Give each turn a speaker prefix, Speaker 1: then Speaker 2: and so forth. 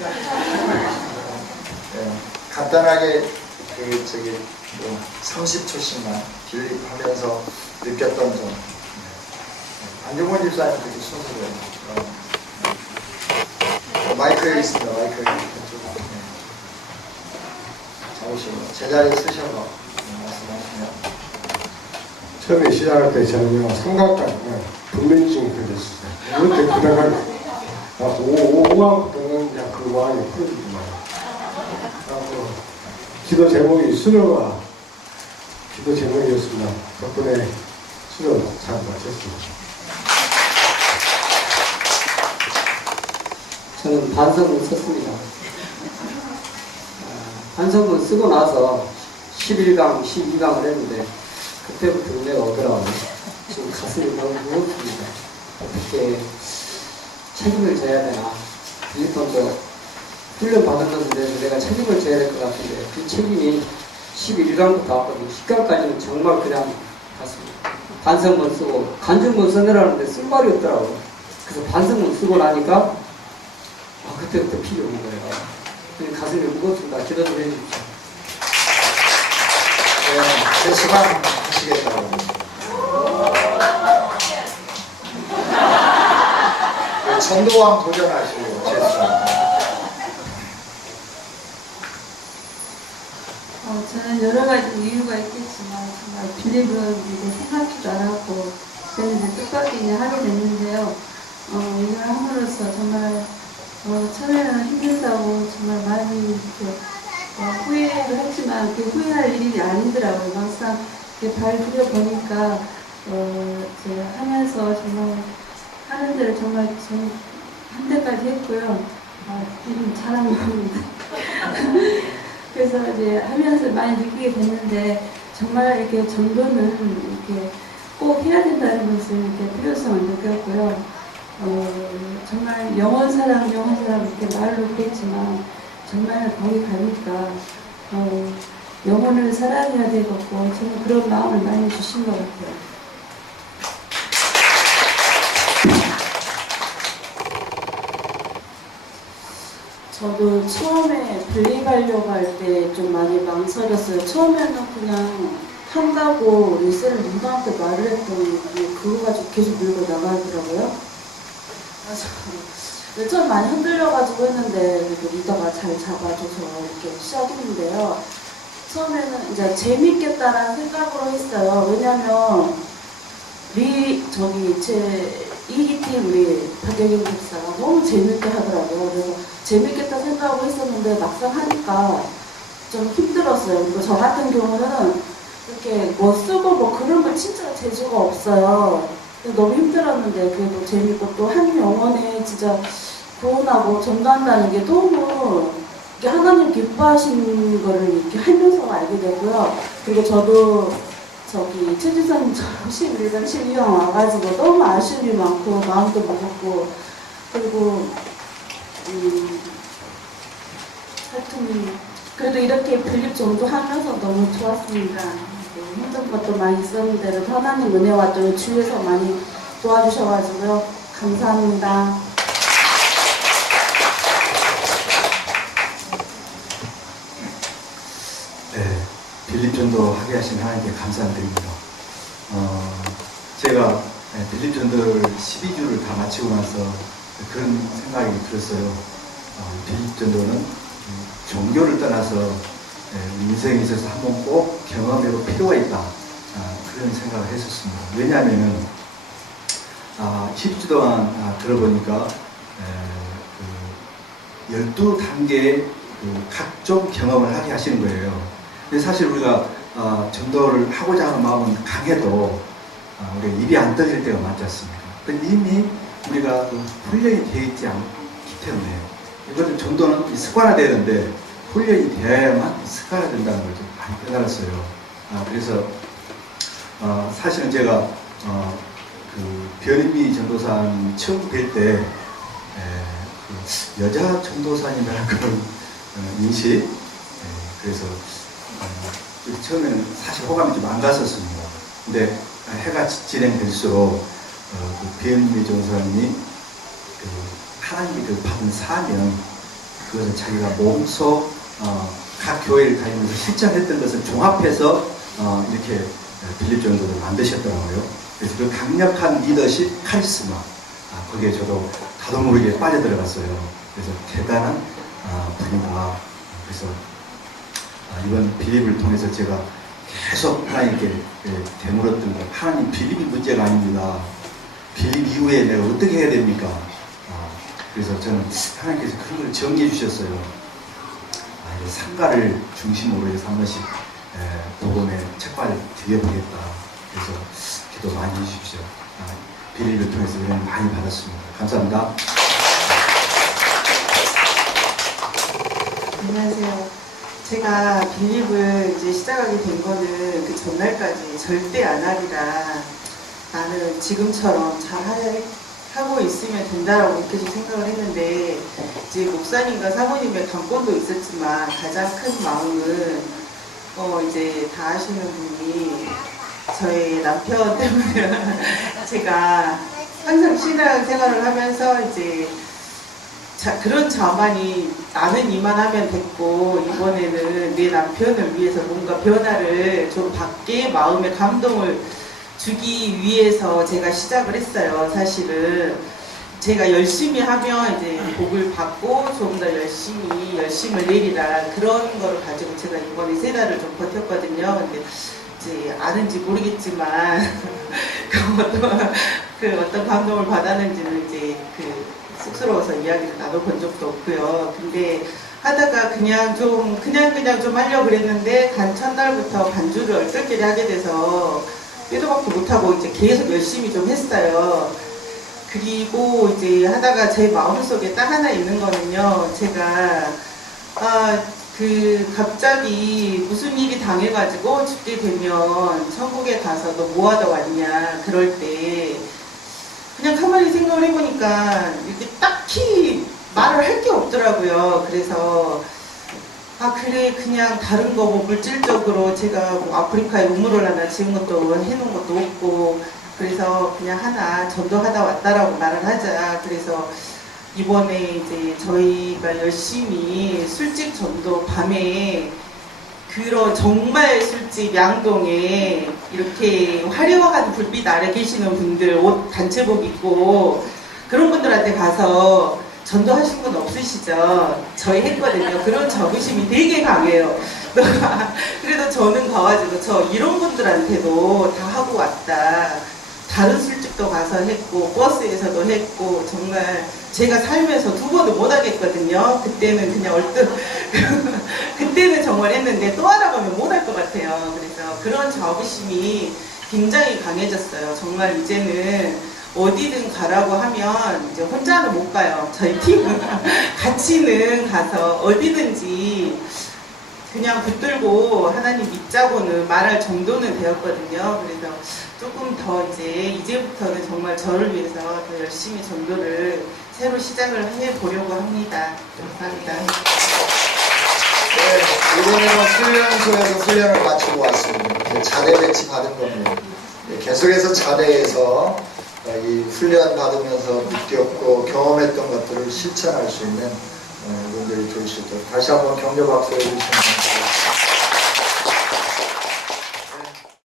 Speaker 1: 하겠습니다. 네, 간단하게 그 저기 뭐 30초씩만 빌립하면서 느꼈던 점. 네. 네, 안정원 집사님 되게 순수해요. 어, 마이크에 있습니다. 마이크에. 잡으시고 제자리에 쓰셔서 말씀하시면.
Speaker 2: 처음에 시작할 때 저는요, 삼각관을 분면증 걸렸어요. 그때 그다가 오오오만부터는 그냥 그 풀어지지만 그래서 기도 제목이 수료가 기도 제목이었습니다. 덕분에 수료 잘 마쳤습니다.
Speaker 3: 저는 반성문 썼습니다. 아, 반성문 쓰고 나서 11강, 12강을 했는데 그때부터 은혜가 오더라고요. 지금 가슴이 너무 무겁습니다. 어떻게 책임을 져야 되나. 빌리폰도 훈련 받았는데 내가 책임을 져야 될 것 같은데 그 책임이 11강부터 왔거든요. 10강까지는 정말 그냥 갔습니다. 반성문 쓰고 간증문 써내라는데 쓸 말이 없더라고요. 그래서 반성문 쓰고 나니까 아, 그때부터 필요 없는 거예요. 가슴이 무겁습니다. 기도 좀 해주십시오.
Speaker 1: 네, 제 시간 하시겠다고. 네, 전도왕 도전하시고.
Speaker 4: 어, 저는 여러 가지 이유가 있겠지만 정말 빌립은 이제 생각지도 않았고 저는 이제 뜻밖의 그냥 하게 됐는데요. 어, 이걸 함으로써 정말 어, 처음에는 힘들다고 정말 많이 이렇게 어, 후회도 했지만 그 후회할 일이 아니더라고요. 막상 발 들여 보니까 어, 이제 하면서 정말 데를 정말 전, 한 대까지 했고요. 아, 지금 자랑합니다. 그래서 이제 하면서 많이 느끼게 됐는데 정말 이렇게 전도는 이렇게 꼭 해야 된다는 것을 이렇게 필요성을 느꼈고요. 어, 정말 영원 사랑, 영원 사랑 이렇게 말로 그랬지만 정말 거기 가니까 어, 영혼을 사랑해야 되겠고 저는 그런 마음을 많이 주신 것 같아요.
Speaker 5: 저도 처음에 분리가려고 할 때 좀 많이 망설였어요. 처음에는 그냥 한다고 리셀을 누나한테 말을 했더니 그거 가지고 계속 밀고 나가더라고요. 그래서 처음 많이 흔들려가지고 했는데 리더가 잘 잡아줘서 이렇게 시작했는데요. 처음에는 이제 재밌겠다라는 생각으로 했어요. 왜냐면 리 저기 제 이기팀 우리 박경영 집사가 너무 재밌게 하더라고요. 그래서 재밌겠다 생각하고 했었는데 막상 하니까 좀 힘들었어요. 그리고 저 같은 경우는 이렇게 뭐 쓰고 뭐 그런 거 진짜 재주가 없어요. 너무 힘들었는데 그래도 재밌고 또 한 영혼에 진짜 구원하고 전도한다는 게 너무 하나님 기뻐하시는 거를 이렇게 하면서 알게 되고요. 그리고 저도 저기 최지선처럼 11번 12번 와가지고 너무 아쉬움이 많고 마음도 무겁고 그리고 음 하여튼 그래도 이렇게 빌립 정도 하면서 너무 좋았습니다. 네, 힘든 것도 많이 있었는데 하나님 은혜와 또 주위에서 많이 도와주셔가지고요 감사합니다.
Speaker 6: 네, 빌립전도 하게 하신 하나님께 감사드립니다. 어, 제가 네, 빌립전도를 12주를 다 마치고 나서 그런 생각이 들었어요. 어, 빌립전도는 음, 종교를 떠나서 네, 인생에 있어서 한번 꼭 경험해볼 필요가 있다. 아, 그런 생각을 했었습니다. 왜냐하면은 아, 10주 동안 아, 들어보니까 에, 그 12단계의 그 각종 경험을 하게 하시는 거예요. 근데 사실 우리가 어, 전도를 하고자 하는 마음은 강해도 어, 우리가 입이 안 떠질 때가 많지 않습니까? 이미 우리가 그 훈련이 되어 있지 않기 때문에 이것은 전도는 습관화되는데 훈련이 되어야만 습관화된다는 걸 좀 많이 깨달았어요. 아, 그래서 어, 사실은 제가 어, 그 변인미 전도사님 처음 뵐때 그 여자 전도사님이라는 그런 어, 인식 예, 그래서 어, 처음에는 사실 호감이 좀 안 갔었습니다. 근데 해가 지- 진행될수록 어, 그 비엔미 전사님이 그 하나님이 그 받은 사명 그것을 자기가 몸소 어, 각 교회를 다니면서 실천했던 것을 종합해서 어, 이렇게 빌립 전도를 만드셨더라고요. 그래서 그 강력한 리더십, 카리스마, 아, 거기에 저도 나도 모르게 빠져들어갔어요. 그래서 대단한 아, 분이다. 그래서 아, 이번 빌립을 통해서 제가 계속 하나님께 예, 되물었던 것, 하나님 빌립이 문제가 아닙니다. 빌립 이후에 내가 어떻게 해야 됩니까? 아, 그래서 저는 하나님께서 그런 걸 정리해 주셨어요. 아, 상가를 중심으로 해서 한 번씩 에, 복음의 책발을 드려보겠다. 그래서 기도 많이 해주십시오. 아, 빌립을 통해서 은혜를 많이 받았습니다. 감사합니다.
Speaker 7: 안녕하세요. 제가 빌립을 이제 시작하게 된 거는 그 전날까지 절대 안 하리라. 나는 지금처럼 잘 하- 하고 있으면 된다라고 계속 생각을 했는데, 이제 목사님과 사모님의 강권도 있었지만 가장 큰 마음은, 어, 이제 다 아시는 분이 저희 남편 때문에 제가 항상 신앙 생활을 하면서 이제 자, 그런 자만이 나는 이만하면 됐고 이번에는 내 남편을 위해서 뭔가 변화를 좀 받게 마음의 감동을 주기 위해서 제가 시작을 했어요. 사실은 제가 열심히 하면 이제 복을 받고 좀 더 열심히 열심을 내리라 그런 거를 가지고 제가 이번에 세 달을 좀 버텼거든요. 근데 이제 아는지 모르겠지만 그 어떤 그 어떤 감동을 받았는지는 이제 그 쑥스러워서 이야기를 나눠본 적도 없고요. 근데 하다가 그냥 좀 그냥 그냥 좀 하려고 그랬는데 간 첫날부터 반주를 얼떨결에 하게 돼서 빼도 박도 못하고 이제 계속 열심히 좀 했어요. 그리고 이제 하다가 제 마음속에 딱 하나 있는 거는요. 제가 아, 그 갑자기 무슨 일이 당해가지고 죽게 되면 천국에 가서 너 뭐 하다 왔냐 그럴 때 그냥 가만히 생각을 해보니까 이렇게 딱히 말을 할 게 없더라고요. 그래서 아 그래 그냥 다른 거 뭐 물질적으로 제가 뭐 아프리카에 우물을 하나 지은 것도 해놓은 것도 없고 그래서 그냥 하나 전도하다 왔다라고 말을 하자. 그래서 이번에 이제 저희가 열심히 술집 전도 밤에 그런 정말 술집 양동에 이렇게 화려한 불빛 아래 계시는 분들 옷 단체복 입고 그런 분들한테 가서 전도하신 분 없으시죠? 저희 했거든요. 그런 자부심이 되게 강해요. 그래도 저는 가가지고 저 이런 분들한테도 다 하고 왔다. 다른 술집도 가서 했고 버스에서도 했고 정말 제가 살면서 두 번도 못 하겠거든요. 그때는 그냥 얼뜻 그때는 정말 했는데 또 하나 가면 못할 것 같아요. 그래서 그런 자부심이 굉장히 강해졌어요. 정말 이제는 어디든 가라고 하면 이제 혼자는 못 가요. 저희 팀은 같이는 가서 어디든지 그냥 붙들고 하나님 믿자고는 말할 정도는 되었거든요. 그래서 조금 더 이제 이제부터는 정말 저를 위해서 더 열심히 전도를 새로 시작을 해 보려고 합니다. 감사합니다.
Speaker 1: 네, 이번에는 훈련소에서 훈련을 마치고 왔습니다. 자대 배치 받은 겁니다. 네, 계속해서 자대에서 어, 이 훈련 받으면서 느꼈고 경험했던 것들을 실천할 수 있는 어, 분들이 되실 때 다시 한번 격려 박수 해주시면 감사합니다.